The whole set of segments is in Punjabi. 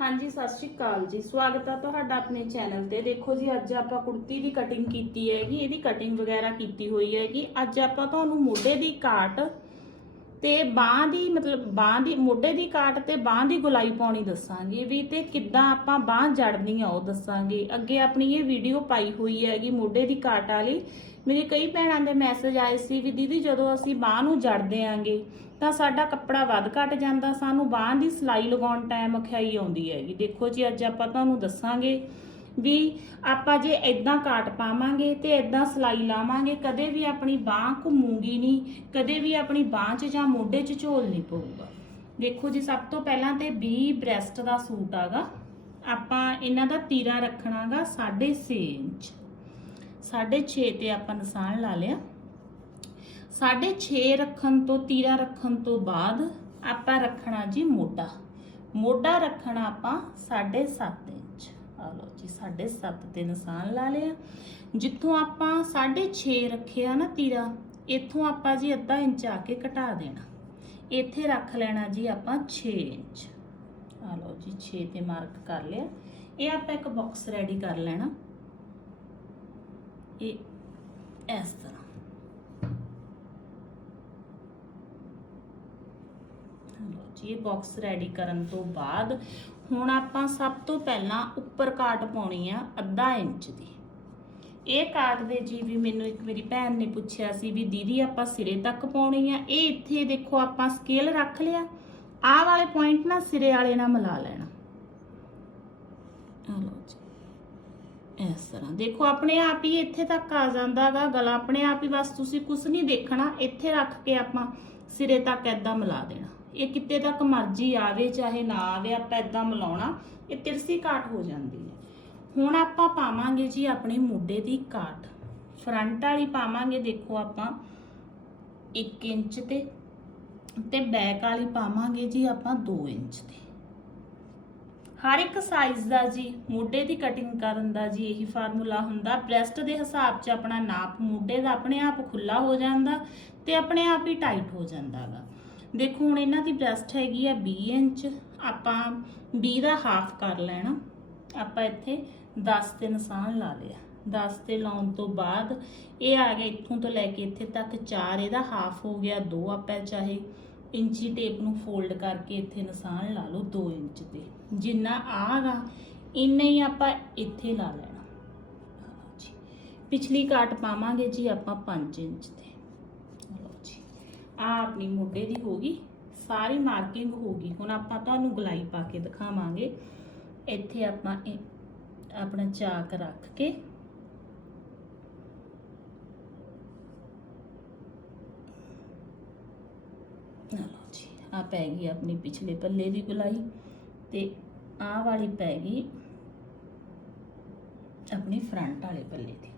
ਹਾਂਜੀ, ਸਤਿ ਸ਼੍ਰੀ ਅਕਾਲ ਜੀ। ਸਵਾਗਤ ਹੈ ਤੁਹਾਡਾ ਆਪਣੇ ਚੈਨਲ ਤੇ। ਦੇਖੋ ਜੀ, ਅੱਜ ਆਪਾਂ ਕੁੜਤੀ ਦੀ ਕਟਿੰਗ ਕੀਤੀ ਹੈਗੀ, ਇਹਦੀ ਕਟਿੰਗ ਵਗੈਰਾ ਕੀਤੀ ਹੋਈ ਹੈਗੀ। ਅੱਜ ਆਪਾਂ ਤੁਹਾਨੂੰ ਮੋਢੇ ਦੀ ਕਾਟ ਤੇ ਬਾਹ ਦੀ, ਮਤਲਬ ਬਾਹ ਦੀ, ਮੋਢੇ ਦੀ ਕਾਟ ਤੇ ਬਾਹ ਦੀ ਗੁਲਾਈ ਪਾਉਣੀ ਦੱਸਾਂਗੇ ਵੀ ਤੇ ਕਿੱਦਾਂ ਆਪਾਂ ਬਾਹ ਜੜਨੀ ਆ ਉਹ ਦੱਸਾਂਗੇ। ਅੱਗੇ ਆਪਣੀ ਇਹ ਵੀਡੀਓ ਪਾਈ ਹੋਈ ਹੈਗੀ, ਮੋਢੇ ਦੀ ਕਾਟ ਵਾਲੀ। ਮੇਰੇ ਕਈ ਭੈਣਾਂ ਦੇ ਮੈਸੇਜ ਆਏ ਸੀ ਵੀ, ਦੀਦੀ ਜਦੋਂ ਅਸੀਂ ਬਾਹ ਨੂੰ ਜੜਦੇ ਆਂਗੇ ਤਾਂ ਸਾਡਾ ਕੱਪੜਾ ਵੱਧ ਘਟ ਜਾਂਦਾ, ਸਾਨੂੰ ਬਾਹ ਦੀ ਸਿਲਾਈ ਲਗਾਉਣ ਟਾਈਮ ਅਖਿਆਈ ਆਉਂਦੀ ਹੈਗੀ ਦੇਖੋ ਜੀ, ਅੱਜ ਆਪਾਂ ਤੁਹਾਨੂੰ ਦੱਸਾਂਗੇ ਵੀ ਆਪਾਂ ਜੇ ਇਦਾਂ ਕਾਟ ਪਾਵਾਂਗੇ ਤੇ ਇਦਾਂ ਸਿਲਾਈ ਲਾਵਾਂਗੇ, ਕਦੇ ਵੀ ਆਪਣੀ ਬਾਹ ਘੁੰਮੂਗੀ ਨਹੀਂ, ਕਦੇ ਵੀ ਆਪਣੀ ਬਾਹ 'ਚ ਜਾਂ ਮੋਢੇ 'ਚ ਝੋਲ ਨਹੀਂ ਪਊਗਾ। ਦੇਖੋ ਜੀ, ਸਭ ਤੋਂ ਪਹਿਲਾਂ ਤੇ 20 ਬ੍ਰੈਸਟ ਦਾ ਸੂਟ ਆਗਾ। ਆਪਾਂ ਇਹਨਾਂ ਦਾ ਤੀਰਾ ਰੱਖਣਾਗਾ 6.5 ਇੰਚ। 6.5 ਤੇ ਆਪਾਂ ਨਿਸ਼ਾਨ ਲਾ ਲਿਆ। 6.5 ਰੱਖਣ ਤੋਂ ਤੀਰਾ ਰੱਖਣ ਤੋਂ ਬਾਅਦ ਆਪਾਂ ਰੱਖਣਾ ਜੀ ਮੋਢਾ। ਮੋਢਾ ਰੱਖਣਾ ਆਪਾਂ 7.5 ਇੰਚ। ਆ ਲਓ ਜੀ 7.5 ਤੇ ਨਿਸ਼ਾਨ ਲਾ ਲਿਆ। ਜਿੱਥੋਂ ਆਪਾਂ 6.5 ਰੱਖਿਆ ਨਾ ਤੀਰਾ, ਇੱਥੋਂ ਆਪਾਂ ਜੀ ਅੱਧਾ ਇੰਚ ਆ ਕੇ ਘਟਾ ਦੇਣਾ। ਇੱਥੇ ਰੱਖ ਲੈਣਾ ਜੀ ਆਪਾਂ 6 ਇੰਚ। ਆ ਲਓ ਜੀ 6 ਤੇ ਮਾਰਕ ਕਰ ਲਿਆ। ਇਹ ਆਪਾਂ ਇੱਕ ਬਾਕਸ ਰੈਡੀ ਕਰ ਲੈਣਾ। ਇਹ ਇਸ ਤਰ੍ਹਾਂ ਲਓ ਜੀ ਇਹ ਬਾਕਸ ਰੈਡੀ ਕਰਨ ਤੋਂ ਬਾਅਦ, ਹੁਣ ਆਪਾਂ ਸਭ ਤੋਂ ਪਹਿਲਾਂ ਉੱਪਰ ਕਾਟ ਪਾਉਣੀ ਆ ਅੱਧਾ ਇੰਚ ਦੀ। ਇਹ ਕਾਟ ਦੇ ਜੀ ਵੀ ਮੈਨੂੰ ਇੱਕ ਮੇਰੀ ਭੈਣ ਨੇ ਪੁੱਛਿਆ ਸੀ ਵੀ ਦੀਦੀ ਆਪਾਂ ਸਿਰੇ ਤੱਕ ਪਾਉਣੀ ਆ, ਇਹ ਇੱਥੇ ਦੇਖੋ ਆਪਾਂ ਸਕੇਲ ਰੱਖ ਲਿਆ, ਆਹ ਵਾਲੇ ਪੁਆਇੰਟ ਨਾ ਸਿਰੇ ਵਾਲੇ ਨਾਲ ਮਿਲਾ ਲੈਣਾ। ਆ ਲਓ ਜੀ, ਇਸ ਤਰ੍ਹਾਂ। ਦੇਖੋ ਆਪਣੇ ਆਪ ਹੀ ਇੱਥੇ ਤੱਕ ਆ ਜਾਂਦਾਗਾ, ਗਲਾ ਆਪਣੇ ਆਪ ਹੀ, ਬਸ ਤੁਸੀਂ ਕੁਝ ਨਹੀਂ ਦੇਖਣਾ, ਇੱਥੇ ਰੱਖ ਕੇ ਆਪਾਂ ਸਿਰੇ ਤੱਕ ਐਦਾਂ ਮਿਲਾ ਦੇਣਾ। ਇਹ ਕਿਤੇ ਤੱਕ ਮਰਜ਼ੀ ਆਵੇ, ਚਾਹੇ ਨਾ ਆਵੇ, ਆਪਾਂ ਐਦਾਂ ਮਿਲਾਉਣਾ, ਇਹ ਤਿਰਸੀ ਕਾਟ ਹੋ ਜਾਂਦੀ ਹੈ। ਹੁਣ ਆਪਾਂ ਪਾਵਾਂਗੇ ਜੀ ਆਪਣੇ ਮੋਢੇ ਦੀ ਕਾਟ ਫਰੰਟ ਵਾਲੀ ਪਾਵਾਂਗੇ, ਦੇਖੋ ਆਪਾਂ 1 ਇੰਚ ਤੇ ਤੇ ਬੈਕ ਵਾਲੀ ਪਾਵਾਂਗੇ ਜੀ ਆਪਾਂ 2 ਇੰਚ ਤੇ। ਹਰ ਇੱਕ ਸਾਈਜ਼ ਦਾ ਜੀ, ਮੋਢੇ ਦੀ ਕਟਿੰਗ ਕਰਨ ਦਾ ਜੀ ਇਹੀ ਫਾਰਮੂਲਾ ਹੁੰਦਾ। ਬ੍ਰੈਸਟ ਦੇ ਹਿਸਾਬ 'ਚ ਆਪਣਾ ਨਾਪ, ਮੋਢੇ ਦਾ ਆਪਣੇ ਆਪ ਖੁੱਲਾ ਹੋ ਜਾਂਦਾ ਤੇ ਆਪਣੇ ਆਪ ਹੀ ਟਾਈਟ ਹੋ ਜਾਂਦਾ ਜਾਂਦਾਗਾ ਦੇਖੋ, ਹੁਣ ਇਹਨਾਂ ਦੀ ਬ੍ਰੈਸਟ ਹੈਗੀ ਆ 20 ਇੰਚ, ਆਪਾਂ 20 ਦਾ ਹਾਫ ਕਰ ਲੈਣਾ। ਆਪਾਂ ਇੱਥੇ 10 ਤੇ ਨਿਸ਼ਾਨ ਲਾ ਲਿਆ। 10 ਤੇ ਲਾਉਣ ਤੋਂ ਬਾਅਦ ਇਹ ਆ ਗਿਆ, ਇੱਥੋਂ ਤੋਂ ਲੈ ਕੇ ਇੱਥੇ ਤੱਕ 4 ਇਹਦਾ ਹਾਫ ਹੋ ਗਿਆ 2 ਆਪਾਂ ਚਾਹੇ ਇੰਚੀ ਟੇਪ ਨੂੰ ਫੋਲਡ ਕਰਕੇ ਇੱਥੇ ਨਿਸ਼ਾਨ ਲਾ ਲਓ 2 ਇੰਚ ਤੇ। ਜਿੰਨਾ ਆਗਾ ਇੰਨਾ ਹੀ ਆਪਾਂ ਇੱਥੇ ਲਾ ਲੈਣਾ। ਪਿਛਲੀ ਕਾਟ ਪਾਵਾਂਗੇ ਜੀ ਆਪਾਂ 5 ਇੰਚ ਤੇ। ਆ ਆਪਣੀ ਮੋਢੇ ਦੀ ਹੋ ਗਈ, ਸਾਰੀ ਮਾਰਕਿੰਗ ਹੋ ਗਈ। ਹੁਣ ਆਪਾਂ ਤੁਹਾਨੂੰ ਗਲਾਈ ਪਾ ਕੇ ਦਿਖਾਵਾਂਗੇ। ਇੱਥੇ ਆਪਾਂ ਇਹ ਆਪਣਾ ਚਾਕ ਰੱਖ ਕੇ ਆ ਪੈ ਗਈ ਆਪਣੀ ਪਿਛਲੇ ਪੱਲੇ ਦੀ ਗੁਲਾਈ ਤੇ ਆਹ ਵਾਲੀ ਪੈ ਗਈ ਆਪਣੀ ਫਰੰਟ ਵਾਲੇ ਪੱਲੇ ਦੀ।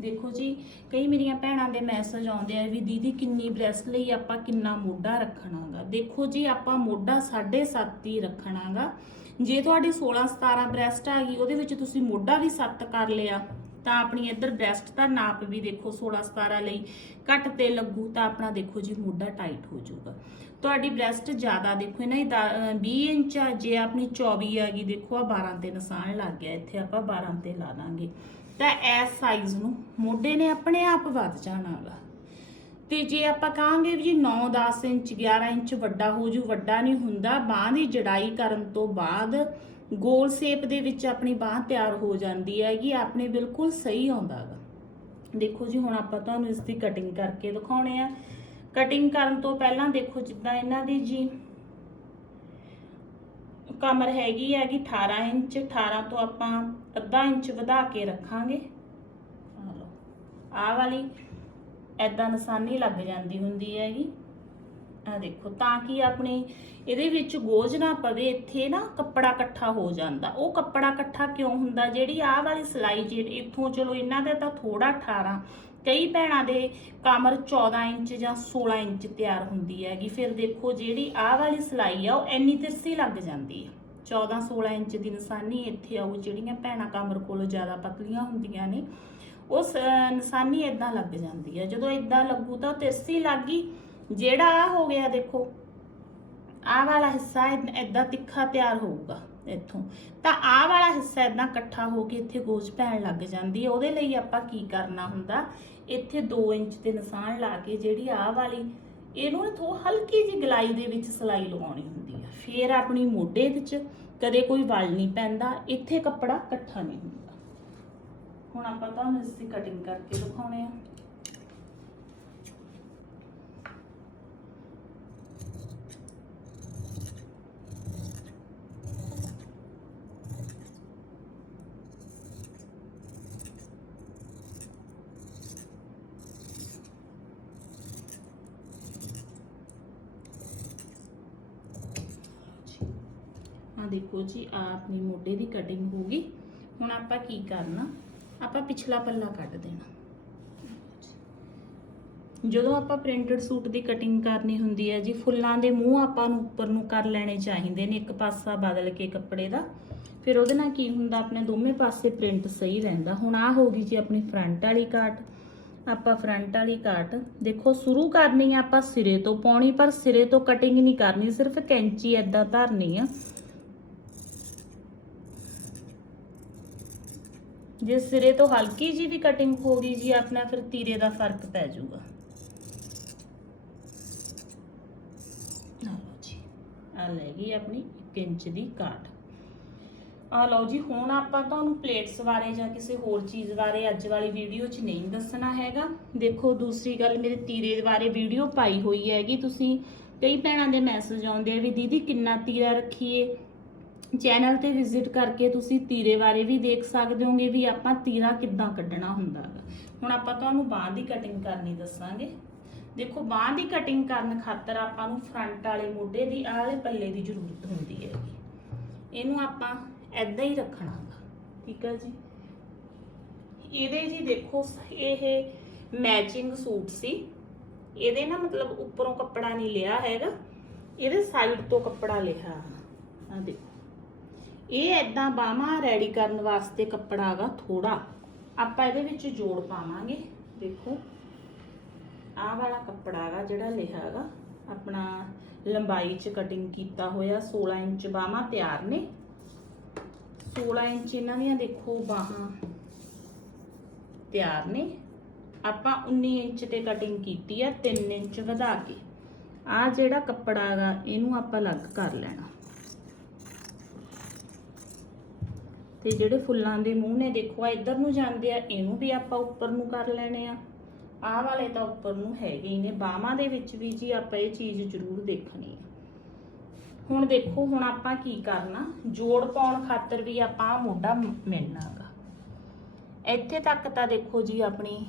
ਦੇਖੋ ਜੀ, ਕਈ ਮੇਰੀਆਂ ਭੈਣਾਂ ਦੇ ਮੈਸੇਜ ਆਉਂਦੇ ਆ ਵੀ ਦੀਦੀ ਕਿੰਨੀ ਬ੍ਰੈਸਟ ਲਈ ਆਪਾਂ ਕਿੰਨਾ ਮੋਢਾ ਰੱਖਣਾਗਾ। ਦੇਖੋ ਜੀ, ਆਪਾਂ ਮੋਢਾ 7.5 ਹੀ ਰੱਖਣਾਗਾ। ਜੇ ਤੁਹਾਡੀ 16 17 ਬ੍ਰੈਸਟ ਆ ਗਈ, ਉਹਦੇ ਵਿੱਚ ਤੁਸੀਂ ਮੋਢਾ ਵੀ 7 ਕਰ ਲਿਆ, ਤਾਂ ਆਪਣੀ ਇੱਧਰ ਬ੍ਰੈਸਟ ਦਾ ਨਾਪ ਵੀ ਦੇਖੋ 16 17 ਲਈ ਘੱਟ ਤੇ ਲੱਗੂ, ਤਾਂ ਆਪਣਾ ਦੇਖੋ ਜੀ ਮੋਢਾ ਟਾਈਟ ਹੋ ਜਾਊਗਾ। ਤੁਹਾਡੀ ਬ੍ਰੈਸਟ ਜ਼ਿਆਦਾ ਦੇਖੋ, ਇਹਨਾਂ ਦੀ 20 ਇੰਚ ਆ, ਜੇ ਆਪਣੀ 24 ਆ ਗਈ, ਦੇਖੋ ਆ 12 ਤੇ ਨਿਸ਼ਾਨ ਲੱਗ ਗਿਆ, ਇੱਥੇ ਆਪਾਂ 12 ਤੇ ਲਾ ਦਾਂਗੇ। ਤਾਂ ਇਸ ਸਾਈਜ਼ ਨੂੰ ਮੋਢੇ ਨੇ ਆਪਣੇ ਆਪ ਵੱਧ ਜਾਣਾਗਾ ਤੇ ਜੇ ਆਪਾਂ ਕਹਾਂਗੇ ਵੀ ਜੀ 9 10 ਇੰਚ 11 ਇੰਚ ਵੱਡਾ ਹੋ ਜੂ, ਵੱਡਾ ਨਹੀਂ ਹੁੰਦਾ, ਬਾਹ ਦੀ ਜੜਾਈ ਕਰਨ ਤੋਂ ਬਾਅਦ ਗੋਲ ਸ਼ੇਪ ਦੇ ਵਿੱਚ ਆਪਣੀ ਬਾਹ ਤਿਆਰ ਹੋ ਜਾਂਦੀ ਹੈਗੀ, ਆਪਣੇ ਬਿਲਕੁਲ ਸਹੀ ਆਉਂਦਾਗਾ ਦੇਖੋ ਜੀ, ਹੁਣ ਆਪਾਂ ਤੁਹਾਨੂੰ ਇਸ ਦੀ ਕਟਿੰਗ ਕਰਕੇ ਦਿਖਾਉਣੇ ਆ। ਕਟਿੰਗ ਕਰਨ ਤੋਂ ਪਹਿਲਾਂ ਦੇਖੋ ਜਿੱਦਾਂ ਇਹਨਾਂ ਦੀ ਜੀ ਕਮਰ ਹੈਗੀ ਹੈਗੀ 18 ਇੰਚ 18 ਤੋਂ ਆਪਾਂ ਅੱਧਾ ਇੰਚ ਵਧਾ ਕੇ ਰੱਖਾਂਗੇ। ਆ ਲਓ ਆਹ ਵਾਲੀ ਐਦਾਂ ਨਿਸ਼ਾਨੀ ਲੱਗ ਜਾਂਦੀ ਹੁੰਦੀ ਹੈਗੀ। ਆ ਦੇਖੋ ਤਾਂ ਕਿ ਆਪਣੀ ਇਹਦੇ ਵਿੱਚ ਗੋਝ ਨਾ ਪਵੇ ਇੱਥੇ ਨਾ ਕੱਪੜਾ ਇਕੱਠਾ ਹੋ ਜਾਂਦਾ। ਉਹ ਕੱਪੜਾ ਇਕੱਠਾ ਕਿਉਂ ਹੁੰਦਾ? ਜਿਹੜੀ ਆਹ ਵਾਲੀ ਸਲਾਈ ਜਿਹੜੀ ਇੱਥੋਂ ਚਲੋ ਇਹਨਾਂ ਦੇ ਤਾਂ ਥੋੜਾ 18 ਕਈ ਭੈਣਾਂ ਦੇ ਕਮਰ 14 ਇੰਚ ਜਾਂ 16 ਇੰਚ ਤਿਆਰ ਹੁੰਦੀ ਹੈਗੀ। ਫਿਰ ਦੇਖੋ ਜਿਹੜੀ ਆਹ ਵਾਲੀ ਸਲਾਈ ਆ, ਉਹ ਇੰਨੀ ਤਿਰਸੀ ਲੱਗ ਜਾਂਦੀ ਹੈ 14 16 ਇੰਚ ਦੀ ਨਿਸ਼ਾਨੀ ਇੱਥੇ ਆਉ ਜਿਹੜੀਆਂ ਭੈਣਾਂ ਕਮਰ ਕੋਲੋਂ ਜ਼ਿਆਦਾ ਪਤਲੀਆਂ ਹੁੰਦੀਆਂ ਨੇ ਉਸ ਨਿਸ਼ਾਨੀ ਇਦਾਂ ਲੱਗ ਜਾਂਦੀ ਹੈ ਜਦੋਂ ਇਦਾਂ ਲੱਗੂ ਤਾਂ ਤਿਰਸੀ ਲੱਗ ਗਈ। ਜਿਹੜਾ ਆ ਹੋ ਗਿਆ ਦੇਖੋ, ਆਹ ਵਾਲਾ ਹਿੱਸਾ ਇਦਾਂ ਤਿੱਖਾ ਤਿਆਰ ਹੋਊਗਾ। ਇੱਥੋਂ। ਤਾਂ ਆਹ ਵਾਲਾ ਹਿੱਸਾ ਇਦਾਂ ਇਕੱਠਾ ਹੋ ਕੇ ਇੱਥੇ ਗੋਜ ਪੈਣ ਲੱਗ ਜਾਂਦੀ ਹੈ, ਉਹਦੇ ਲਈ ਆਪਾਂ ਕੀ ਕਰਨਾ ਹੁੰਦਾ? ਇੱਥੇ 2 ਇੰਚ ਦੇ ਨਿਸ਼ਾਨ ਲਾ ਕੇ ਜਿਹੜੀ ਆਹ ਵਾਲੀ, ਇਹਨੂੰ ਥੋ ਹਲਕੀ ਜਿਹੀ ਗਲਾਈ ਦੇ ਵਿੱਚ ਸਲਾਈ ਲਗਾਉਣੀ ਹੁੰਦੀ ਹੈ। ਫੇਰ ਆਪਣੀ ਮੋਢੇ ਵਿੱਚ ਕਦੇ ਕੋਈ ਵਲ ਨਹੀਂ ਪੈਂਦਾ, ਇੱਥੇ ਕੱਪੜਾ ਇਕੱਠਾ ਨਹੀਂ ਹੁੰਦਾ। ਹੁਣ ਆਪਾਂ ਤੁਹਾਨੂੰ ਇਸ ਦੀ ਕਟਿੰਗ ਕਰਕੇ ਦਿਖਾਉਣੇ ਆ ਆ ਦੇਖੋ ਜੀ ਆ ਆਪਣੀ ਮੋਢੇ ਦੀ ਕਟਿੰਗ ਹੋ ਗਈ। ਹੁਣ ਆਪਾਂ ਕੀ ਕਰਨਾ? ਆਪਾਂ ਪਿਛਲਾ ਪੱਲਾ ਕੱਢ ਦੇਣਾ। ਜਦੋਂ ਆਪਾਂ ਪ੍ਰਿੰਟਡ ਸੂਟ ਦੀ ਕਟਿੰਗ ਕਰਨੀ ਹੁੰਦੀ ਹੈ ਜੀ, ਫੁੱਲਾਂ ਦੇ ਮੂੰਹ ਆਪਾਂ ਨੂੰ ਉੱਪਰ ਨੂੰ ਕਰ ਲੈਣੇ ਚਾਹੀਦੇ ਨੇ, ਇੱਕ ਪਾਸਾ ਬਦਲ ਕੇ ਕੱਪੜੇ ਦਾ। ਫਿਰ ਉਹਦੇ ਨਾਲ ਕੀ ਹੁੰਦਾ? ਆਪਣੇ ਦੋਵੇਂ ਪਾਸੇ ਪ੍ਰਿੰਟ ਸਹੀ ਰਹਿੰਦਾ। ਹੁਣ ਆ ਹੋ ਗਈ ਜੀ ਆਪਣੀ ਫਰੰਟ ਵਾਲੀ ਕਾਟ ਆਪਾਂ ਫਰੰਟ ਵਾਲੀ ਕਾਟ ਦੇਖੋ, ਸ਼ੁਰੂ ਕਰਨੀ ਆ ਆਪਾਂ ਸਿਰੇ ਤੋਂ ਪਾਉਣੀ, ਪਰ ਸਿਰੇ ਤੋਂ ਕਟਿੰਗ ਨਹੀਂ ਕਰਨੀ, ਸਿਰਫ ਕੈਂਚੀ ਐਦਾਂ ਧਰਨੀ ਆ। ਜੇ ਸਿਰੇ ਤੋਂ ਹਲਕੀ ਜੀ ਵੀ ਕਟਿੰਗ ਹੋ ਗਈ ਜੀ, ਆਪਣਾ ਫਿਰ ਤੀਰੇ ਦਾ ਫ਼ਰਕ ਪੈ ਜਾਊਗਾ। ਆ ਲੈ ਗਈ ਆਪਣੀ 1 ਇੰਚ ਦੀ ਕਾਟ। ਆ ਲਓ ਜੀ, ਹੁਣ ਆਪਾਂ ਤੁਹਾਨੂੰ ਪਲੇਟਸ ਬਾਰੇ ਜਾਂ ਕਿਸੇ ਹੋਰ ਚੀਜ਼ ਬਾਰੇ ਅੱਜ ਵਾਲੀ ਵੀਡੀਓ 'ਚ ਨਹੀਂ ਦੱਸਣਾ ਹੈਗਾ। ਦੇਖੋ, ਦੂਸਰੀ ਗੱਲ, ਮੇਰੇ ਤੀਰੇ ਬਾਰੇ ਵੀਡੀਓ ਪਾਈ ਹੋਈ ਹੈਗੀ। ਤੁਸੀਂ ਕਈ ਭੈਣਾਂ ਦੇ ਮੈਸੇਜ ਆਉਂਦੇ ਆ ਵੀ, ਦੀਦੀ, ਕਿੰਨਾ ਤੀਰਾ ਰੱਖੀਏ? ਚੈਨਲ ਤੇ ਵਿਜ਼ਿਟ ਕਰਕੇ ਤੁਸੀਂ ਤੀਰੇ ਬਾਰੇ ਵੀ ਦੇਖ ਸਕਦੇ ਹੋਗੇ ਵੀ ਆਪਾਂ ਤੀਰਾ ਕਿੱਦਾਂ ਕੱਢਣਾ ਹੁੰਦਾ ਹੈਗਾ ਹੁਣ ਆਪਾਂ ਤੁਹਾਨੂੰ ਬਾਂਹ ਦੀ ਕਟਿੰਗ ਕਰਨੀ ਦੱਸਾਂਗੇ। ਦੇਖੋ, ਬਾਂਹ ਦੀ ਕਟਿੰਗ ਕਰਨ ਖਾਤਰ ਆਪਾਂ ਨੂੰ ਫਰੰਟ ਵਾਲੇ ਮੋਢੇ ਦੀ ਆਲੇ ਪੱਲੇ ਦੀ ਜ਼ਰੂਰਤ ਹੁੰਦੀ ਹੈ ਇਹਨੂੰ ਆਪਾਂ ਐਦਾਂ ਹੀ ਰੱਖਣਾ ਗਾ। ਠੀਕ ਹੈ ਜੀ? ਇਹਦੇ ਜੀ ਦੇਖੋ, ਇਹ ਮੈਚਿੰਗ ਸੂਟ ਸੀ। ਇਹਦੇ ਨਾ ਮਤਲਬ ਉੱਪਰੋਂ ਕੱਪੜਾ ਨਹੀਂ ਲਿਆ ਹੈਗਾ। ਇਹਦੇ ਸਾਈਡ ਤੋਂ ਕੱਪੜਾ ਲਿਆ। ਆ ਦੇਖੋ। ਇਹ ਐਦਾਂ ਬਾਹਾਂ ਰੈਡੀ ਕਰਨ ਵਾਸਤੇ ਕੱਪੜਾ ਹੈਗਾ ਥੋੜਾ ਆਪਾਂ ਇਹਦੇ ਵਿੱਚ ਜੋੜ ਪਾਵਾਂਗੇ। ਦੇਖੋ, ਆਹ ਵਾਲਾ ਕੱਪੜਾ ਹੈਗਾ ਜਿਹੜਾ ਲਿਆ ਹੈਗਾ। ਆਪਣਾ ਲੰਬਾਈ ਚ ਕਟਿੰਗ ਕੀਤਾ ਹੋਇਆ 16 ਇੰਚ ਬਾਹਾਂ ਤਿਆਰ ਨੇ। 16 ਇੰਚ ਇਹਨਾਂ ਦੀਆਂ ਦੇਖੋ ਬਾਹਾਂ ਤਿਆਰ ਨੇ। ਆਪਾਂ 19 ਇੰਚ ਤੇ ਕਟਿੰਗ ਕੀਤੀ ਆ 3 ਇੰਚ ਵਧਾ ਕੇ। ਆ ਜਿਹੜਾ ਕੱਪੜਾ ਹੈਗਾ, ਇਹਨੂੰ ਆਪਾਂ ਅਲੱਗ ਕਰ ਲੈਣਾ। ਤੇ ਜਿਹੜੇ ਫੁੱਲਾਂ ਦੇ ਮੂੰਹ ਨੇ ਦੇਖੋ, ਆ ਇੱਧਰ ਨੂੰ ਜਾਂਦੇ ਆ, ਇਹਨੂੰ ਵੀ ਆਪਾਂ ਉੱਪਰ ਨੂੰ ਕਰ ਲੈਣੇ ਆ। ਆਹ ਵਾਲੇ ਤਾਂ ਉੱਪਰ ਨੂੰ ਹੈਗੇ ਹੀ ਨੇ ਬਾਹਾਂ ਦੇ ਵਿੱਚ ਵੀ ਜੀ ਆਪਾਂ ਇਹ ਚੀਜ਼ ਜ਼ਰੂਰ ਦੇਖਣੀ ਆ। ਹੁਣ ਦੇਖੋ, ਹੁਣ ਆਪਾਂ ਕੀ ਕਰਨਾ, ਜੋੜ ਪਾਉਣ ਖਾਤਰ ਵੀ ਆਪਾਂ ਆਹ ਮੋਢਾ ਮਿਲਣਾਗਾ। ਇੱਥੇ ਤੱਕ ਤਾਂ ਦੇਖੋ ਜੀ ਆਪਣੀ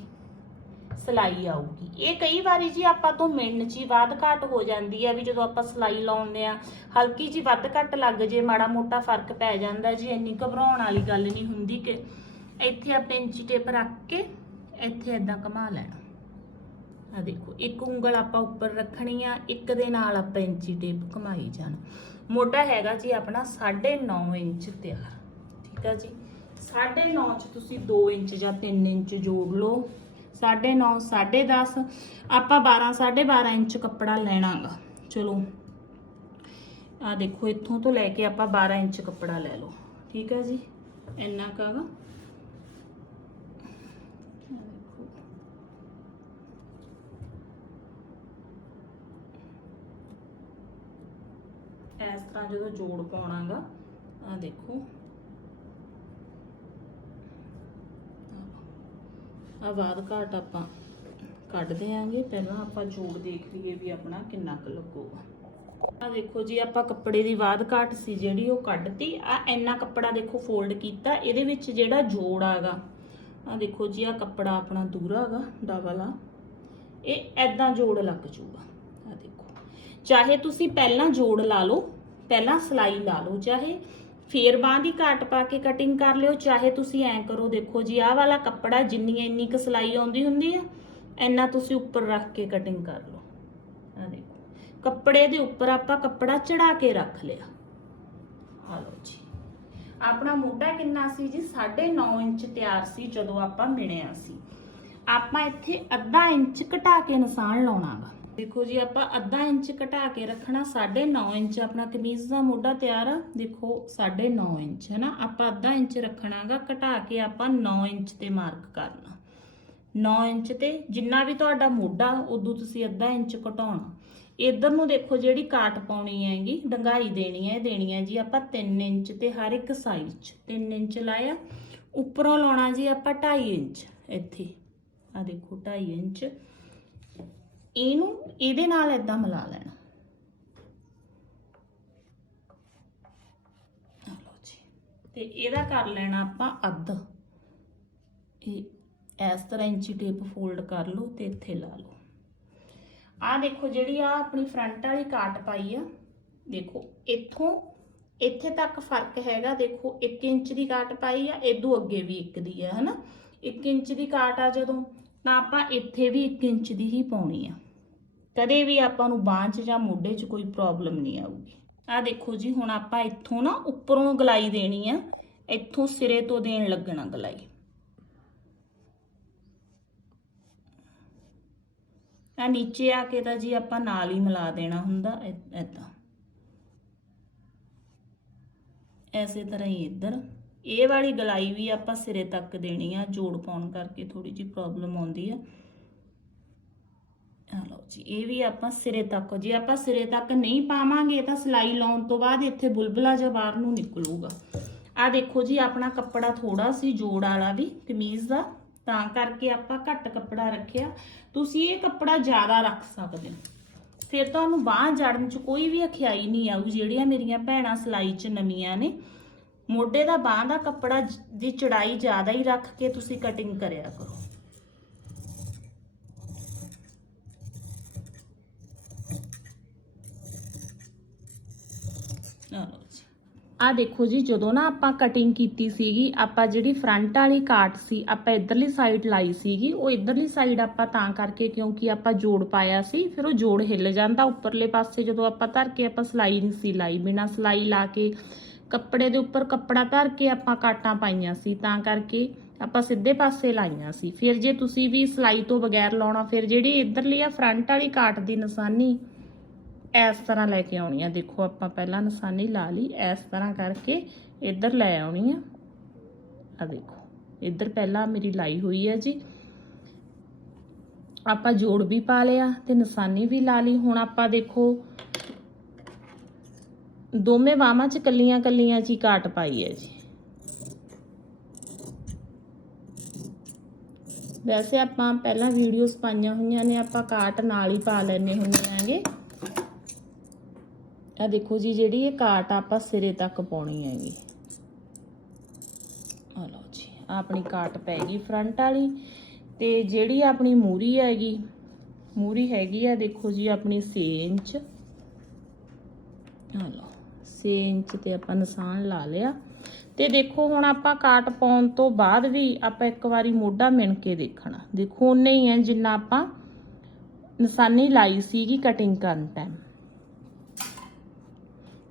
ਸਲਾਈ ਆਊਗੀ। ਇਹ ਕਈ ਵਾਰੀ ਜੀ ਆਪਾਂ ਤੋਂ ਮਿਲਣ ਚ ਹੀ ਵੱਧ ਘੱਟ ਹੋ ਜਾਂਦੀ ਹੈ ਵੀ ਜਦੋਂ ਆਪਾਂ ਸਲਾਈ ਲਾਉਂਦੇ ਆ, ਹਲਕੀ ਜੀ ਵੱਧ ਘੱਟ ਲੱਗ ਜੇ, ਮਾੜਾ ਮੋਟਾ ਫ਼ਰਕ ਪੈ ਜਾਂਦਾ ਜੀ, ਇੰਨੀ ਘਬਰਾਉਣ ਵਾਲੀ ਗੱਲ ਨਹੀਂ ਹੁੰਦੀ ਕਿ ਇੱਥੇ ਆਪਾਂ ਇੰਚੀ ਟੇਪ ਰੱਖ ਕੇ ਇੱਥੇ ਇਦਾਂ ਘੁਮਾ ਲੈਣਾ। ਆ ਦੇਖੋ, ਇੱਕ ਉਂਗਲ ਆਪਾਂ ਉੱਪਰ ਰੱਖਣੀ ਆ, ਇੱਕ ਦੇ ਨਾਲ ਆਪਾਂ ਇੰਚੀ ਟੇਪ ਘੁਮਾਈ ਜਾਣਾ। ਮੋਢਾ ਹੈਗਾ ਜੀ ਆਪਣਾ 9.5 ਇੰਚ ਤਿਆਰ, ਠੀਕ ਆ ਜੀ? 9.5 ਚ ਤੁਸੀਂ 2 ਇੰਚ ਜਾਂ 3 ਇੰਚ ਜੋੜ ਲਓ। 9.5 10.5 ਆਪਾਂ 12 12.5 ਇੰਚ ਕੱਪੜਾ ਲੈਣਾਗਾ। ਚਲੋ ਆ ਦੇਖੋ, ਇੱਥੋਂ ਤੋਂ ਲੈ ਕੇ ਆਪਾਂ 12 ਇੰਚ ਕੱਪੜਾ ਲੈ ਲਓ। ਠੀਕ ਹੈ ਜੀ? ਇੰਨਾ ਕਾਗਾ? ਇਸ ਤਰ੍ਹਾਂ ਜਦੋਂ ਜੋੜ ਪਾਉਣਾਗਾ ਆ ਦੇਖੋ। ਆ ਬਾਦ ਘਾਟ ਆਪਾਂ ਕੱਢ ਦੇਾਂਗੇ ਪਹਿਲਾਂ ਆਪਾਂ ਜੋੜ ਦੇਖ ਲਈਏ ਵੀ ਆਪਣਾ ਕਿੰਨਾ ਕੁ ਲੱਗੂਗਾ। ਆ ਦੇਖੋ ਜੀ, ਆਪਾਂ ਕੱਪੜੇ ਦੀ ਬਾਦ ਘਾਟ ਸੀ ਜਿਹੜੀ ਉਹ ਕੱਢਤੀ। ਆ ਇੰਨਾ ਕੱਪੜਾ ਦੇਖੋ ਫੋਲਡ ਕੀਤਾ, ਇਹਦੇ ਵਿੱਚ ਜਿਹੜਾ ਜੋੜ ਆਗਾ। ਆ ਦੇਖੋ ਜੀ ਆ ਕੱਪੜਾ ਆਪਣਾ ਦੂਰਾ ਹੈਗਾ ਡਬਲ ਆ। ਇਹ ਐਦਾਂ ਜੋੜ ਲੱਗ ਜੂਗਾ। ਆ ਦੇਖੋ। ਚਾਹੇ ਤੁਸੀਂ ਪਹਿਲਾਂ ਜੋੜ ਲਾ ਲਓ, ਪਹਿਲਾਂ ਸਲਾਈ ਲਾ ਲਓ, ਚਾਹੇ ਫੇਰ ਬਾਂਹ ਦੀ ਘਾਟ ਪਾ ਕੇ ਕਟਿੰਗ ਕਰ ਲਿਓ, ਚਾਹੇ ਤੁਸੀਂ ਐਂ ਕਰੋ, ਦੇਖੋ ਜੀ, ਆਹ ਵਾਲਾ ਕੱਪੜਾ ਜਿੰਨੀ ਇੰਨੀ ਕੁ ਸਲਾਈ ਆਉਂਦੀ ਹੁੰਦੀ ਆ, ਇੰਨਾ ਤੁਸੀਂ ਉੱਪਰ ਰੱਖ ਕੇ ਕਟਿੰਗ ਕਰ ਲਓ। ਆ ਦੇਖੋ, ਕੱਪੜੇ ਦੇ ਉੱਪਰ ਆਪਾਂ ਕੱਪੜਾ ਚੜਾ ਕੇ ਰੱਖ ਲਿਆ। ਆ ਲਓ ਜੀ। ਆਪਣਾ ਮੋਢਾ ਕਿੰਨਾ ਸੀ ਜੀ? 9.5 ਇੰਚ ਤਿਆਰ ਸੀ ਜਦੋਂ ਆਪਾਂ ਮਿਣਿਆ ਸੀ। ਆਪਾਂ ਇੱਥੇ ਅੱਧਾ ਇੰਚ ਘਟਾ ਕੇ ਨਿਸ਼ਾਨ ਲਾਉਣਾਗਾ। ਦੇਖੋ ਜੀ, ਆਪਾਂ ਅੱਧਾ ਇੰਚ ਘਟਾ ਕੇ ਰੱਖਣਾ 9.5 ਇੰਚ, ਆਪਣਾ ਕਮੀਜ਼ ਦਾ ਮੋਢਾ ਤਿਆਰ ਆ। ਦੇਖੋ 9.5 ਇੰਚ, ਹੈ ਨਾ? ਆਪਾਂ ਅੱਧਾ ਇੰਚ ਰੱਖਣਾਗਾ, ਘਟਾ ਕੇ ਆਪਾਂ 9 ਇੰਚ ਤੇ ਮਾਰਕ ਕਰਨਾ। 9 ਇੰਚ ਤੇ ਜਿੰਨਾ ਵੀ ਤੁਹਾਡਾ ਮੋਢਾ, ਉਦੋਂ ਤੁਸੀਂ ਅੱਧਾ ਇੰਚ ਘਟਾਉਣਾ। ਇਧਰ ਨੂੰ ਦੇਖੋ ਜਿਹੜੀ ਕਾਟ ਪਾਉਣੀ ਹੈਗੀ, ਡੰਗਾਈ ਦੇਣੀ ਹੈ, ਇਹ ਦੇਣੀ ਹੈ ਜੀ ਆਪਾਂ 3 ਇੰਚ ਤੇ ਹਰ ਇੱਕ ਸਾਈਜ਼ 'ਚ। 3 ਇੰਚ ਲਾਇਆ ਉੱਪਰੋਂ ਲਾਉਣਾ ਜੀ ਆਪਾਂ 2.5 ਇੰਚ। ਇੱਥੇ ਆ ਦੇਖੋ 2.5 ਇੰਚ। ਇਹਨੂੰ ਇਹਦੇ ਨਾਲ ਇਦਾਂ ਮਿਲਾ ਲੈਣਾ। ਆ ਲਓ ਜੀ। ਤੇ ਇਹਦਾ ਕਰ ਲੈਣਾ ਆਪਾਂ ਅੱਧ। ਇਹ ਇਸ ਤਰ੍ਹਾਂ ਇੰਚੀ ਟੇਪ ਫੋਲਡ ਕਰ ਲਓ ਤੇ ਇੱਥੇ ਲਾ ਲਓ। ਆ ਦੇਖੋ ਜਿਹੜੀ ਆ ਆਪਣੀ ਫਰੰਟ ਵਾਲੀ ਕਾਟ ਪਾਈ ਆ, ਦੇਖੋ ਇੱਥੋਂ, ਇੱਥੇ ਤੱਕ ਫ਼ਰਕ ਹੈਗਾ, ਦੇਖੋ 1 ਇੰਚ ਦੀ ਕਾਟ ਪਾਈ ਆ ਇਦੋਂ ਅੱਗੇ ਵੀ ਇੱਕ ਦੀ ਆ, ਹਨਾ? 1 ਇੰਚ ਦੀ ਕਾਟ ਆ ਜਦੋਂ ਤਾਂ ਆਪਾਂ ਇੱਥੇ ਵੀ 1 ਇੰਚ ਦੀ ਹੀ ਪਾਉਣੀ ਆ। ਕਦੇ ਵੀ ਆਪਾਂ ਨੂੰ ਬਾਂਹ 'ਚ ਜਾਂ ਮੋਢੇ 'ਚ ਕੋਈ ਪ੍ਰੋਬਲਮ ਨਹੀਂ ਆਊਗੀ। ਆ ਦੇਖੋ ਜੀ, ਹੁਣ ਆਪਾਂ ਇੱਥੋਂ ਨਾ ਉੱਪਰੋਂ ਗਲਾਈ ਦੇਣੀ ਆ। ਇੱਥੋਂ ਸਿਰੇ ਤੋਂ ਦੇਣ ਲੱਗਣਾ ਗਲਾਈ। ਆ ਨੀਚੇ ਆ ਕੇ ਤਾਂ ਜੀ ਆਪਾਂ ਨਾਲ ਹੀ ਮਿਲਾ ਦੇਣਾ ਹੁੰਦਾ ਐਦਾਂ ਐਸੇ ਤਰ੍ਹਾਂ ਹੀ ਇੱਧਰ। ਇਹ ਵਾਲੀ ਗਲਾਈ ਵੀ ਆਪਾਂ ਸਿਰੇ ਤੱਕ ਦੇਣੀ ਆ, ਜੋੜ ਪਾਉਣ ਕਰਕੇ ਥੋੜੀ ਜੀ ਪ੍ਰੋਬਲਮ ਆਉਂਦੀ ਆ। ਲਓ ਜੀ, ਇਹ ਵੀ ਆਪਾਂ ਸਿਰੇ ਤੱਕ, ਜੇ ਆਪਾਂ ਸਿਰੇ ਤੱਕ ਨਹੀਂ ਪਾਵਾਂਗੇ ਤਾਂ ਸਿਲਾਈ ਲਾਉਣ ਤੋਂ ਬਾਅਦ ਇੱਥੇ ਬੁਲਬੁਲਾ ਜਿਹਾ ਬਾਹਰ ਨੂੰ ਨਿਕਲੂਗਾ। ਆ ਦੇਖੋ ਜੀ, ਆਪਣਾ ਕੱਪੜਾ ਥੋੜਾ ਸੀ, ਜੋੜ ਵਾਲਾ ਵੀ, ਕਮੀਜ਼ ਦਾ, ਤਾਂ ਕਰਕੇ ਆਪਾਂ ਘੱਟ ਕੱਪੜਾ ਰੱਖਿਆ। ਤੁਸੀਂ ਇਹ ਕੱਪੜਾ ਜ਼ਿਆਦਾ ਰੱਖ ਸਕਦੇ ਹੋ। ਫਿਰ ਤੁਹਾਨੂੰ ਬਾਂਹ ਜੜਨ 'ਚ ਕੋਈ ਵੀ ਅਖਿਆਈ ਨਹੀਂ ਆਊ, ਜਿਹੜੀਆਂ ਮੇਰੀਆਂ ਭੈਣਾਂ ਸਿਲਾਈ 'ਚ ਨਵੀਆਂ ਨੇ। ਮੋਢੇ ਦਾ ਬਾਂਹ ਦਾ ਕੱਪੜਾ ਦੀ ਚੜਾਈ ਜ਼ਿਆਦਾ ਹੀ ਰੱਖ ਕੇ ਤੁਸੀਂ ਕਟਿੰਗ ਕਰਿਆ ਕਰੋ। ਆ ਆ ਦੇਖੋ ਜੀ, ਜਦੋਂ ਨਾ ਆਪਾਂ ਕਟਿੰਗ ਕੀਤੀ ਸੀਗੀ, ਆਪਾਂ ਜਿਹੜੀ ਫਰੰਟ ਵਾਲੀ ਕਾਟ ਸੀ, ਆਪਾਂ ਇਧਰਲੀ ਸਾਈਡ ਲਾਈ ਸੀਗੀ, ਉਹ ਇਧਰਲੀ ਸਾਈਡ ਆਪਾਂ ਤਾਂ ਕਰਕੇ ਕਿਉਂਕਿ ਆਪਾਂ ਜੋੜ ਪਾਇਆ ਸੀ, ਫਿਰ ਉਹ ਜੋੜ ਹਿੱਲ ਜਾਂਦਾ। ਉੱਪਰਲੇ ਪਾਸੇ ਜਦੋਂ ਆਪਾਂ ਧਰ ਕੇ ਆਪਾਂ ਸਲਾਈ ਨਹੀਂ ਸੀ ਲਾਈ, ਬਿਨਾ ਸਲਾਈ ਲਾ ਕੇ ਕੱਪੜੇ ਦੇ ਉੱਪਰ ਕੱਪੜਾ ਧਰ ਕੇ ਆਪਾਂ ਕਾਟਾਂ ਪਾਈਆਂ ਸੀ, ਤਾਂ ਕਰਕੇ ਆਪਾਂ ਸਿੱਧੇ ਪਾਸੇ ਲਾਈਆਂ ਸੀ। ਫਿਰ ਜੇ ਤੁਸੀਂ ਵੀ ਸਲਾਈ ਤੋਂ ਬਗੈਰ ਲਾਉਣਾ, ਫਿਰ ਜਿਹੜੀ ਇਧਰਲੀ ਆ ਫਰੰਟ ਵਾਲੀ ਕਾਟ ਦੀ ਨਿਸ਼ਾਨੀ, ਇਸ ਤਰ੍ਹਾਂ ਲੈ ਕੇ ਆਉਣੀ ਆ। ਦੇਖੋ ਆਪਾਂ ਪਹਿਲਾਂ ਨਿਸ਼ਾਨੀ ਲਾ ਲਈ, ਇਸ ਤਰ੍ਹਾਂ ਕਰਕੇ ਇੱਧਰ ਲੈ ਆਉਣੀ ਆ। ਆ ਦੇਖੋ, ਇੱਧਰ ਪਹਿਲਾਂ ਮੇਰੀ ਲਾਈ ਹੋਈ ਹੈ ਜੀ। ਆਪਾਂ ਜੋੜ ਵੀ ਪਾ ਲਿਆ ਤੇ ਨਿਸ਼ਾਨੀ ਵੀ ਲਾ ਲਈ। ਹੁਣ ਆਪਾਂ ਦੇਖੋ ਦੋਵੇਂ ਬਾਹਾਂ 'ਚ ਕੱਲੀਆਂ ਕੱਲੀਆਂ ਜੀ ਕਾਟ ਪਾਈ ਹੈ ਜੀ। ਵੈਸੇ ਆਪਾਂ ਪਹਿਲਾਂ ਵੀਡੀਓਜ਼ ਪਾਈਆਂ ਹੋਈਆਂ ਨੇ, ਆਪਾਂ ਕਾਟ ਨਾਲ ਹੀ ਪਾ ਲੈਣੇ ਹੁੰਦੇ ਆਂਗੇ ਆ ਦੇਖੋ ਜੀ, ਜਿਹੜੀ ਇਹ ਕਾਟ ਆਪਾਂ ਸਿਰੇ ਤੱਕ ਪਾਉਣੀ ਹੈਗੀ। ਆ ਲਓ ਜੀ ਆਪਣੀ ਕਾਟ ਪੈ ਗਈ ਫਰੰਟ ਵਾਲੀ ਤੇ ਜਿਹੜੀ ਆਪਣੀ ਮੂਰੀ ਹੈਗੀ ਮੂਰੀ ਹੈਗੀ ਆ ਦੇਖੋ ਜੀ ਆਪਣੀ 6 ਇੰਚ ਆ ਲਓ। 6 ਇੰਚ ਤੇ ਆਪਾਂ ਨਿਸ਼ਾਨ ਲਾ ਲਿਆ। ਤੇ ਦੇਖੋ, ਹੁਣ ਆਪਾਂ ਕਾਟ ਪਾਉਣ ਤੋਂ ਬਾਅਦ ਵੀ ਆਪਾਂ ਇੱਕ ਵਾਰੀ ਮੋਢਾ ਮਿਣ ਕੇ ਦੇਖਣਾ। ਦੇਖੋ, ਉਨੇ ਹੀ ਹੈ ਜਿੰਨਾ ਆਪਾਂ ਨਿਸ਼ਾਨੀ ਲਾਈ ਸੀਗੀ ਕਟਿੰਗ ਕਰਨ ਟਾਈਮ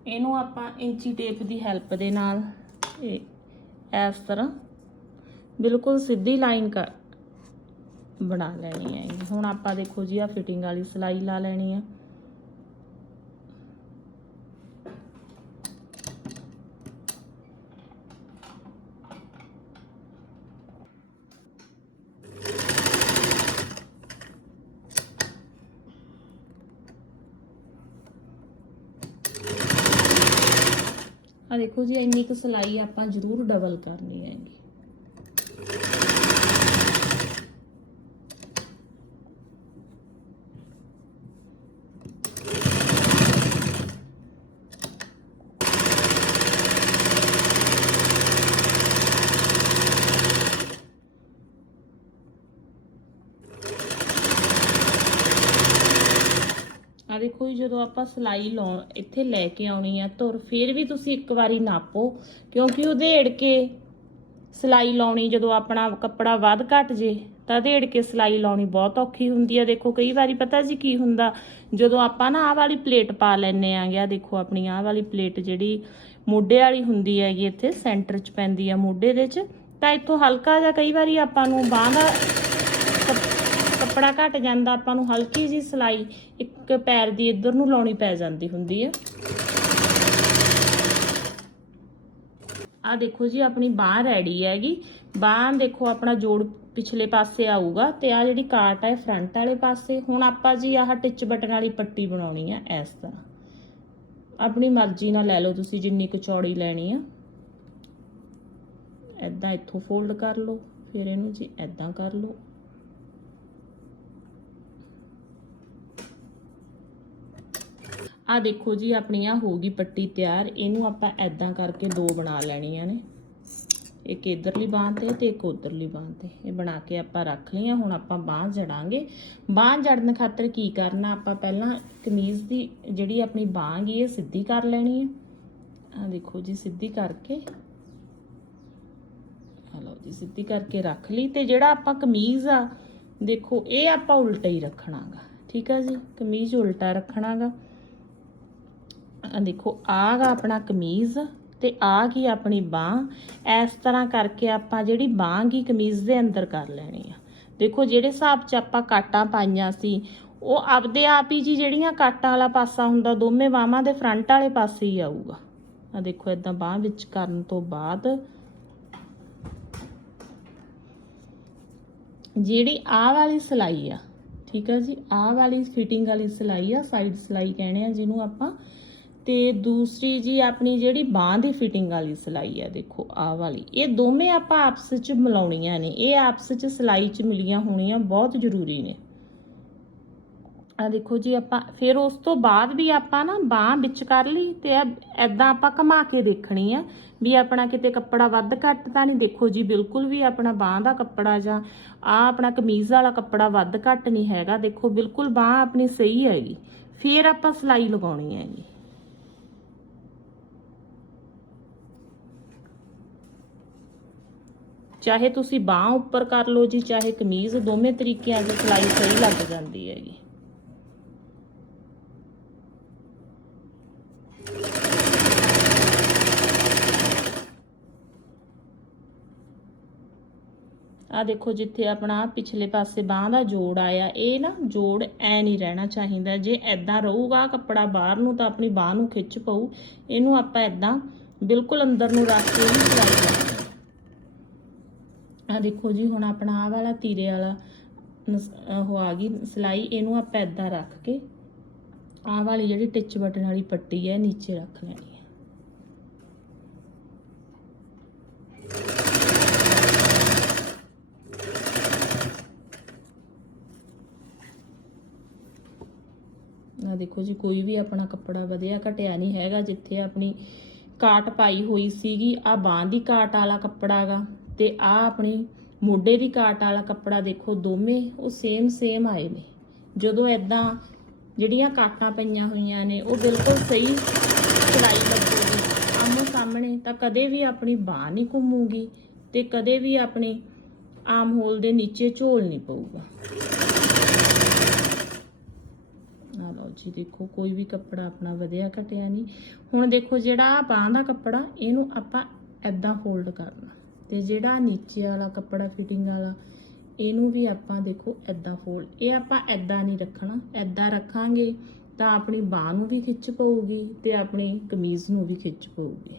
ਇਹਨੂੰ ਆਪਾਂ ਇੰਚੀ ਟੇਪ ਦੀ ਹੈਲਪ ਦੇ ਨਾਲ ਇਹ ਇਸ ਤਰ੍ਹਾਂ ਬਿਲਕੁਲ ਸਿੱਧੀ ਲਾਈਨ ਕਰ ਬਣਾ ਲੈਣੀ ਹੈ। ਹੁਣ ਆਪਾਂ ਦੇਖੋ ਜੀ ਆ ਫਿਟਿੰਗ ਵਾਲੀ ਸਲਾਈ ਲਾ ਲੈਣੀ ਹੈ ਆ ਦੇਖੋ ਜੀ ਇੰਨੀ ਕੁ ਸਲਾਈ ਆਪਾਂ ਜ਼ਰੂਰ ਡਬਲ ਕਰਨੀ ਹੈਗੀ ਆ ਦੇਖੋ ਜੀ, ਜਦੋਂ ਆਪਾਂ ਸਲਾਈ ਲਾਉਣ ਇੱਥੇ ਲੈ ਕੇ ਆਉਣੀ ਆ, ਧੁਰ ਫਿਰ ਵੀ ਤੁਸੀਂ ਇੱਕ ਵਾਰੀ ਨਾਪੋ, ਕਿਉਂਕਿ ਉਧੇੜ ਕੇ ਸਲਾਈ ਲਾਉਣੀ ਜਦੋਂ ਆਪਣਾ ਕੱਪੜਾ ਵੱਧ ਘਟ ਜੇ, ਤਾਂ ਉਧੇੜ ਕੇ ਸਲਾਈ ਲਾਉਣੀ ਬਹੁਤ ਔਖੀ ਹੁੰਦੀ ਆ। ਦੇਖੋ, ਕਈ ਵਾਰੀ ਪਤਾ ਜੀ ਕੀ ਹੁੰਦਾ, ਜਦੋਂ ਆਪਾਂ ਨਾ ਆਹ ਵਾਲੀ ਪਲੇਟ ਪਾ ਲੈਨੇ ਆਂਗੇ ਗਿਆ ਦੇਖੋ ਆਪਣੀ ਆਹ ਵਾਲੀ ਪਲੇਟ ਜਿਹੜੀ ਮੋਢੇ ਵਾਲੀ ਹੁੰਦੀ ਹੈਗੀ ਇੱਥੇ, ਸੈਂਟਰ 'ਚ ਪੈਂਦੀ ਆ ਮੋਢੇ ਦੇ 'ਚ, ਤਾਂ ਇੱਥੋਂ ਹਲਕਾ ਜਿਹਾ ਕਈ ਵਾਰੀ ਆਪਾਂ ਨੂੰ ਬਾਂਹ ਦਾ ਕੱਪੜਾ ਘਟ ਜਾਂਦਾ, ਆਪਾਂ ਨੂੰ ਹਲਕੀ ਜੀ ਸਲਾਈ ਇੱਕ ਪੈਰ ਦੀ ਇੱਧਰ ਨੂੰ ਲਾਉਣੀ ਪੈ ਜਾਂਦੀ ਹੁੰਦੀ ਹੈ ਆ ਦੇਖੋ ਜੀ, ਆਪਣੀ ਬਾਹ ਰੈਡੀ ਹੈਗੀ। ਬਾਹ ਦੇਖੋ ਆਪਣਾ ਜੋੜ ਪਿਛਲੇ ਪਾਸੇ ਆਊਗਾ ਤੇ ਆ ਜਿਹੜੀ ਕਾਟ ਹੈ ਫਰੰਟ ਵਾਲੇ ਪਾਸੇ। ਹੁਣ ਆਪਾਂ ਜੀ ਆਹ ਟਿਚ ਬਟਨ ਵਾਲੀ ਪੱਟੀ ਬਣਾਉਣੀ ਆ ਇਸ ਤਰ੍ਹਾਂ। ਆਪਣੀ ਮਰਜ਼ੀ ਨਾਲ ਲੈ ਲਓ ਤੁਸੀਂ, ਜਿੰਨੀ ਕੁ ਚੌੜੀ ਲੈਣੀ ਆ। ਐਦਾਂ ਇੱਥੋਂ ਫੋਲਡ ਕਰ ਲਓ, ਫਿਰ ਇਹਨੂੰ ਜੀ ਐਦਾਂ ਕਰ ਲਓ। ਆ ਦੇਖੋ ਜੀ ਆਪਣੀ ਆ ਹੋ ਗਈ ਪੱਟੀ ਤਿਆਰ। ਇਹਨੂੰ ਆਪਾਂ ਐਦਾਂ ਕਰਕੇ ਦੋ ਬਣਾ ਲੈਣੀਆਂ ਨੇ। ਇੱਕ ਇਧਰਲੀ ਬਾਹ ਤੇ ਤੇ ਇੱਕ ਉਧਰਲੀ ਬਾਹ ਤੇ। ਇਹ ਬਣਾ ਕੇ ਆਪਾਂ ਰੱਖ ਲਈਆਂ, ਹੁਣ ਆਪਾਂ ਬਾਹ ਜੜਾਂਗੇ। ਬਾਹ ਜੜਨ ਖਾਤਰ ਕੀ ਕਰਨਾ, ਆਪਾਂ ਪਹਿਲਾਂ ਕਮੀਜ਼ ਦੀ ਜਿਹੜੀ ਆਪਣੀ ਬਾਹ ਗਈ ਇਹ ਸਿੱਧੀ ਕਰ ਲੈਣੀ ਹੈ। ਆ ਦੇਖੋ ਜੀ, ਸਿੱਧੀ ਕਰਕੇ। ਹਲੋ ਜੀ, ਸਿੱਧੀ ਕਰਕੇ ਰੱਖ ਲਈ। ਤੇ ਜਿਹੜਾ ਆਪਾਂ ਕਮੀਜ਼ ਆ, ਦੇਖੋ, ਇਹ ਆਪਾਂ ਉਲਟਾ ਹੀ ਰੱਖਣਾਗਾ। ਠੀਕ ਆ ਜੀ? ਕਮੀਜ਼ ਉਲਟਾ ਰੱਖਣਾਗਾ। ਆ ਦੇਖੋ ਆਹ ਗਾ ਆਪਣਾ ਕਮੀਜ਼ ਤੇ ਆ ਗਈ ਆਪਣੀ ਬਾਹ। ਇਸ ਤਰ੍ਹਾਂ ਕਰਕੇ ਆਪਾਂ ਜਿਹੜੀ ਬਾਹ ਗਈ ਕਮੀਜ਼ ਦੇ ਅੰਦਰ ਕਰ ਲੈਣੀ ਆ। ਦੇਖੋ, ਜਿਹੜੇ ਹਿਸਾਬ 'ਚ ਆਪਾਂ ਕਾਟਾਂ ਪਾਈਆਂ ਸੀ, ਉਹ ਆਪਦੇ ਆਪ ਹੀ ਜੀ ਜਿਹੜੀਆਂ ਕਾਟਾਂ ਵਾਲਾ ਪਾਸਾ ਹੁੰਦਾ, ਦੋਵੇਂ ਬਾਹਾਂ ਦੇ ਫਰੰਟ ਵਾਲੇ ਪਾਸੇ ਹੀ ਆਊਗਾ। ਆ ਦੇਖੋ ਇਦਾਂ ਬਾਹ ਵਿੱਚ ਕਰਨ ਤੋਂ ਬਾਅਦ ਜਿਹੜੀ ਆਹ ਵਾਲੀ ਸਲਾਈ ਆ, ਠੀਕ ਆ ਜੀ, ਆਹ ਵਾਲੀ ਫਿਟਿੰਗ ਵਾਲੀ ਸਲਾਈ ਆ ਸਾਈਡ ਸਲਾਈ ਕਹਿੰਦੇ ਆ, ਜਿਹਨੂੰ ਆਪਾਂ ਤੇ ਦੂਸਰੀ ਜੀ ਆਪਣੀ ਜਿਹੜੀ ਬਾਹ ਦੀ ਫਿਟਿੰਗ ਵਾਲੀ ਸਲਾਈ ਆ, ਦੇਖੋ, ਆਹ ਵਾਲੀ। ਇਹ ਦੋਵੇਂ ਆਪਾਂ ਆਪਸ ਵਿੱਚ ਮਿਲਾਉਣੀਆਂ ਨੇ। ਇਹ ਆਪਸ ਵਿੱਚ ਸਲਾਈ 'ਚ ਮਿਲੀਆਂ ਹੋਣੀਆਂ ਬਹੁਤ ਜ਼ਰੂਰੀ ਨੇ। ਆ ਦੇਖੋ ਜੀ ਆਪਾਂ, ਫਿਰ ਉਸ ਤੋਂ ਬਾਅਦ ਵੀ ਆਪਾਂ ਨਾ ਬਾਹ ਵਿੱਚ ਕਰ ਲਈ ਤੇ ਐਦਾਂ ਆਪਾਂ ਘੁਮਾ ਕੇ ਦੇਖਣੀ ਆ ਵੀ ਆਪਣਾ ਕਿਤੇ ਕੱਪੜਾ ਵੱਧ ਘੱਟ ਤਾਂ ਨਹੀਂ। ਦੇਖੋ ਜੀ, ਬਿਲਕੁਲ ਵੀ ਆਪਣਾ ਬਾਹ ਦਾ ਕੱਪੜਾ ਜਾਂ ਆ ਆਪਣਾ ਕਮੀਜ਼ ਵਾਲਾ ਕੱਪੜਾ ਵੱਧ ਘੱਟ ਨਹੀਂ ਹੈਗਾ। ਦੇਖੋ, ਬਿਲਕੁਲ ਬਾਹ ਆਪਣੀ ਸਹੀ ਹੈਗੀ। ਫਿਰ ਆਪਾਂ ਸਲਾਈ ਲਗਾਉਣੀ ਹੈਗੀ। ਚਾਹੇ ਤੁਸੀਂ ਬਾਹ ਉੱਪਰ ਕਰ ਲਓ ਜੀ, ਚਾਹੇ ਕਮੀਜ਼, ਦੋਵੇਂ ਤਰੀਕਿਆਂ ਦੀ ਸਿਲਾਈ ਸਹੀ ਲੱਗ ਜਾਂਦੀ ਹੈਗੀ। ਆ ਦੇਖੋ ਜਿੱਥੇ ਆਪਣਾ ਪਿਛਲੇ ਪਾਸੇ ਬਾਹ ਦਾ ਜੋੜ ਆਇਆ, ਇਹ ਨਾ ਜੋੜ ਐ ਨਹੀਂ ਰਹਿਣਾ ਚਾਹੀਦਾ। ਜੇ ਐਦਾਂ ਰਹੂਗਾ, ਕੱਪੜਾ ਬਾਹਰ ਨੂੰ ਤਾਂ ਆਪਣੀ ਬਾਹ ਨੂੰ ਖਿੱਚ ਪਊ। ਇਹਨੂੰ ਆਪਾਂ ਐਦਾਂ ਬਿਲਕੁਲ ਅੰਦਰ ਨੂੰ ਰੱਖ ਕੇ ਹੀ ਸਿਲਾਈ ਆ ਦੇਖੋ ਜੀ, ਹੁਣ ਆਪਣਾ ਆ ਵਾਲਾ ਤੀਰੇ ਵਾਲਾ ਉਹ ਆ ਗਈ ਸਲਾਈ, ਇਹਨੂੰ ਆਪਾਂ ਐਦਾਂ ਰੱਖ ਕੇ ਆਹ ਵਾਲੀ ਜਿਹੜੀ ਟਿਚ ਬਟਨ ਵਾਲੀ ਪੱਟੀ ਹੈ, ਨੀਚੇ ਰੱਖ ਲੈਣੀ ਹੈ। ਆ ਦੇਖੋ ਜੀ, ਕੋਈ ਵੀ ਆਪਣਾ ਕੱਪੜਾ ਵਧਿਆ ਘਟਿਆ ਨਹੀਂ ਹੈਗਾ, ਜਿੱਥੇ ਆਪਣੀ ਕਾਟ ਪਾਈ ਹੋਈ ਸੀਗੀ ਆ ਬਾਹ ਦੀ ਕਾਟ ਵਾਲਾ ਕੱਪੜਾ ਕੱਪੜਾਗਾ ਤੇ ਆ ਆਪਣੀ ਮੋਢੇ ਦੀ ਕਾਟ ਵਾਲਾ ਕੱਪੜਾ ਦੇਖੋ, ਦੋਵੇਂ ਉਹ ਸੇਮ ਸੇਮ ਆਏ ਨੇ। ਜਦੋਂ ਐਦਾਂ ਜਿਹੜੀਆਂ ਕਾਟਾਂ ਪਈਆਂ ਹੋਈਆਂ ਨੇ, ਉਹ ਬਿਲਕੁਲ ਸਹੀ ਸਿਲਾਈ ਲੱਗੂਗੀ। ਆਮੋ ਸਾਹਮਣੇ ਤਾਂ ਕਦੇ ਵੀ ਆਪਣੀ ਬਾਹ ਨਹੀਂ ਘੁੰਮੂਗੀ ਤੇ ਕਦੇ ਵੀ ਆਪਣੀ ਆਮ ਹੋਲ ਦੇ ਨੀਚੇ ਝੋਲ ਨਹੀਂ ਪਊਗਾ। ਆ ਲਓ ਜੀ, ਦੇਖੋ, ਕੋਈ ਵੀ ਕੱਪੜਾ ਆਪਣਾ ਵਧਿਆ ਘਟਿਆ ਨਹੀਂ। ਹੁਣ ਦੇਖੋ, ਜਿਹੜਾ ਆ ਬਾਹ ਦਾ ਕੱਪੜਾ, ਇਹਨੂੰ ਆਪਾਂ ਐਦਾਂ ਫੋਲਡ ਕਰਨਾ। ਤੇ ਜਿਹੜਾ ਨੀਚੇ ਵਾਲਾ ਕੱਪੜਾ ਫਿਟਿੰਗ ਵਾਲਾ, ਇਹਨੂੰ ਵੀ ਆਪਾਂ ਦੇਖੋ ਐਦਾਂ ਫੋਲਡ ਇਹ ਆਪਾਂ ਐਦਾਂ ਨਹੀਂ ਰੱਖਣਾ ਐਦਾਂ ਰੱਖਾਂਗੇ ਤਾਂ ਆਪਣੀ ਬਾਹ ਨੂੰ ਵੀ ਖਿੱਚ ਪਊਗੀ ਤੇ ਆਪਣੀ ਕਮੀਜ਼ ਨੂੰ ਵੀ ਖਿੱਚ ਪਊਗੀ।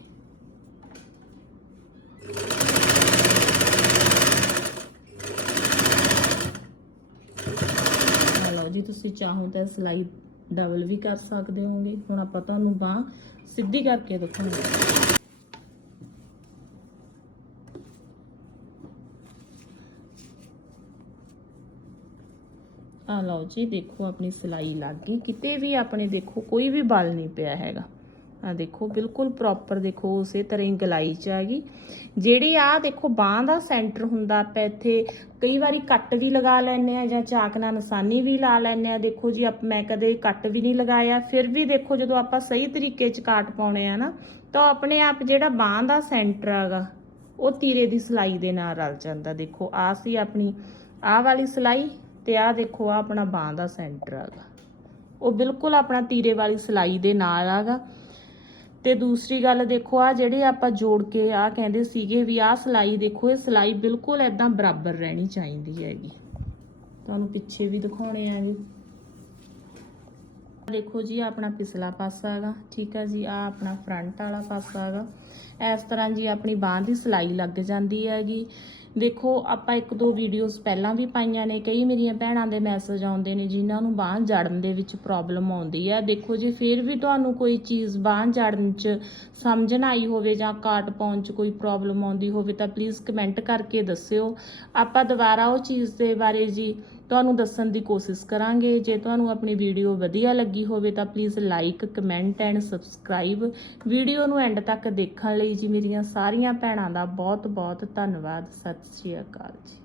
ਲਓ ਜੀ, ਤੁਸੀਂ ਚਾਹੋ ਤਾਂ ਸਿਲਾਈ ਡਬਲ ਵੀ ਕਰ ਸਕਦੇ ਹੋਗੇ। ਹੁਣ ਆਪਾਂ ਤੁਹਾਨੂੰ ਬਾਹ ਸਿੱਧੀ ਕਰਕੇ ਦਿਖਾਉਂਦੇ ਆ ਲਓ ਜੀ, ਦੇਖੋ ਆਪਣੀ ਸਿਲਾਈ ਲੱਗ ਗਈ। ਕਿਤੇ ਵੀ ਆਪਣੇ ਦੇਖੋ, ਕੋਈ ਵੀ ਬਲ ਨਹੀਂ ਪਿਆ ਹੈਗਾ। ਆ ਦੇਖੋ, ਬਿਲਕੁਲ ਪ੍ਰੋਪਰ ਦੇਖੋ, ਉਸੇ ਤਰ੍ਹਾਂ ਹੀ ਗਲਾਈ ਚ ਆ ਗਈ ਜਿਹੜੀ ਆ ਦੇਖੋ, ਬਾਹ ਦਾ ਸੈਂਟਰ ਹੁੰਦਾ ਆਪਾਂ ਇੱਥੇ, ਕਈ ਵਾਰੀ ਕੱਟ ਵੀ ਲਗਾ ਲੈਨੇ ਆ ਜਾਂ ਚਾਕ ਨਾਲ ਨਿਸ਼ਾਨੀ ਵੀ ਲਾ ਲੈਨੇ ਆ। ਦੇਖੋ ਜੀ, ਆਪ ਮੈਂ ਕਦੇ ਕੱਟ ਵੀ ਨਹੀਂ ਲਗਾਇਆ, ਫਿਰ ਵੀ ਦੇਖੋ ਜਦੋਂ ਆਪਾਂ ਸਹੀ ਤਰੀਕੇ ਚ ਕਾਟ ਪਾਉਣੇ ਆ ਨਾ, ਤਾਂ ਆਪਣੇ ਆਪ ਜਿਹੜਾ ਬਾਹ ਦਾ ਸੈਂਟਰ ਆਗਾ ਉਹ ਤੀਰੇ ਦੀ ਸਿਲਾਈ ਦੇ ਨਾਲ ਰਲ ਜਾਂਦਾ। ਦੇਖੋ ਆ ਸੀ ਆਪਣੀ, ਆਹ ਵਾਲੀ ਸਿਲਾਈ ਤੇ ਆਹ ਦੇਖੋ ਆ ਆਪਣਾ ਬਾਹ ਦਾ ਸੈਂਟਰ ਆਗਾ। ਉਹ ਬਿਲਕੁਲ ਆਪਣਾ ਤੀਰੇ ਵਾਲੀ ਸਿਲਾਈ ਦੇ ਨਾਲ ਆਗਾ। ਤੇ ਦੂਸਰੀ ਗੱਲ ਦੇਖੋ ਆ ਜਿਹੜੇ ਆਪਾਂ ਜੋੜ ਕੇ ਆ ਕਹਿੰਦੇ ਸੀਗੇ ਵੀ ਆ ਸਿਲਾਈ ਦੇਖੋ, ਇਹ ਸਿਲਾਈ ਬਿਲਕੁਲ ਐਦਾਂ ਬਰਾਬਰ ਰਹਿਣੀ ਚਾਹੀਦੀ ਹੈਗੀ। ਤੁਹਾਨੂੰ ਪਿੱਛੇ ਵੀ ਦਿਖਾਉਣੇ ਆ ਜੀ। ਦੇਖੋ ਜੀ, ਆਹ ਆਪਣਾ ਪਿਛਲਾ ਪਾਸਾ ਹੈਗਾ ਠੀਕ ਹੈ ਜੀ ਆ ਆਪਣਾ ਫਰੰਟ ਵਾਲਾ ਪਾਸਾ ਹੈਗਾ ਇਸ ਤਰ੍ਹਾਂ ਜੀ ਆਪਣੀ ਬਾਂਹ ਦੀ ਸਿਲਾਈ ਲੱਗ ਜਾਂਦੀ ਹੈਗੀ। ਦੇਖੋ, ਆਪਾਂ ਇੱਕ ਦੋ ਵੀਡੀਓਜ਼ ਪਹਿਲਾਂ ਵੀ ਪਾਈਆਂ ਨੇ, ਕਈ ਮੇਰੀਆਂ ਭੈਣਾਂ ਦੇ ਮੈਸੇਜ ਆਉਂਦੇ ਨੇ ਜਿਨ੍ਹਾਂ ਨੂੰ ਬਾਂਹ ਜੜਨ ਦੇ ਵਿੱਚ ਪ੍ਰੋਬਲਮ ਆਉਂਦੀ ਹੈ ਦੇਖੋ, ਜੇ ਫਿਰ ਵੀ ਤੁਹਾਨੂੰ ਕੋਈ ਚੀਜ਼ ਬਾਂਹ ਜੜਨ 'ਚ ਸਮਝਣ ਆਈ ਹੋਵੇ ਜਾਂ ਕਾਟ ਪਾਉਣ 'ਚ ਕੋਈ ਪ੍ਰੋਬਲਮ ਆਉਂਦੀ ਹੋਵੇ, ਤਾਂ ਪਲੀਜ਼ ਕਮੈਂਟ ਕਰਕੇ ਦੱਸਿਓ। ਆਪਾਂ ਦੁਬਾਰਾ ਉਹ ਚੀਜ਼ ਦੇ ਬਾਰੇ ਜੀ ਤੁਹਾਨੂੰ ਦੱਸਣ ਦੀ ਕੋਸ਼ਿਸ਼ ਕਰਾਂਗੇ। ਜੇ ਤੁਹਾਨੂੰ ਆਪਣੀ ਵੀਡੀਓ ਵਧੀਆ ਲੱਗੀ ਹੋਵੇ ਤਾਂ please like comment and subscribe video ਨੂੰ ਐਂਡ ਤੱਕ ਦੇਖਣ ਲਈ ਜੀ ਮੇਰੀਆਂ ਸਾਰੀਆਂ ਭੈਣਾਂ ਦਾ ਬਹੁਤ ਬਹੁਤ ਧੰਨਵਾਦ। ਸਤਿ ਸ਼੍ਰੀ ਅਕਾਲ ਜੀ।